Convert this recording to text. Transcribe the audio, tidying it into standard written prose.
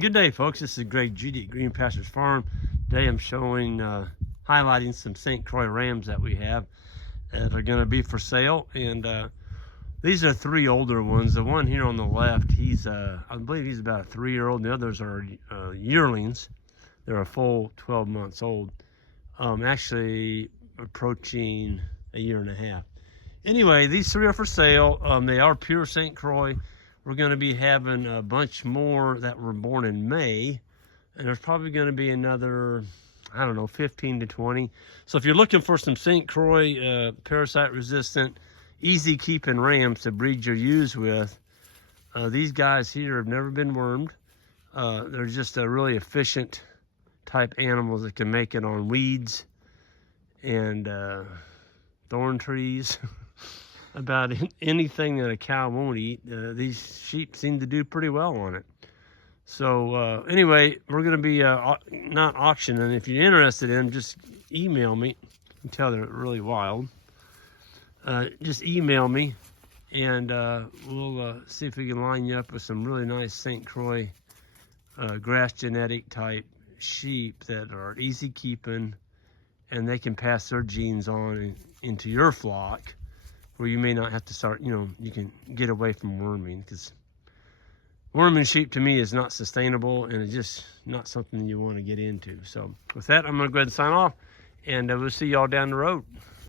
Good day, folks. This is Greg Judy at Green Pastures Farm. Today I'm showing, highlighting some St Croix rams that we have that are going to be for sale. And these are three older ones. The one here on the left, he's, I believe he's about a 3-year-old. And the others are yearlings. They're a full 12 months old. Actually approaching a 1.5 years. Anyway, these three are for sale. They are pure St Croix. We're going to be having a bunch more that were born in May, and there's probably going to be another, I don't know, 15 to 20. So if you're looking for some St Croix parasite resistant, easy keeping rams to breed your ewes with, these guys here have never been wormed. They're just a really efficient type animals that can make it on weeds and thorn trees. About anything that a cow won't eat. These sheep seem to do pretty well on it. So anyway, we're going to be not auctioning. If you're interested in them, just email me. You can tell they're really wild. Just email me, and we'll see if we can line you up with some really nice St Croix grass genetic type sheep that are easy keeping, and they can pass their genes on into your flock, where you may not have to start, you can get away from worming, because worming sheep to me is not sustainable, and it's just not something you want to get into. So with that, I'm going to go ahead and sign off, and we'll see y'all down the road.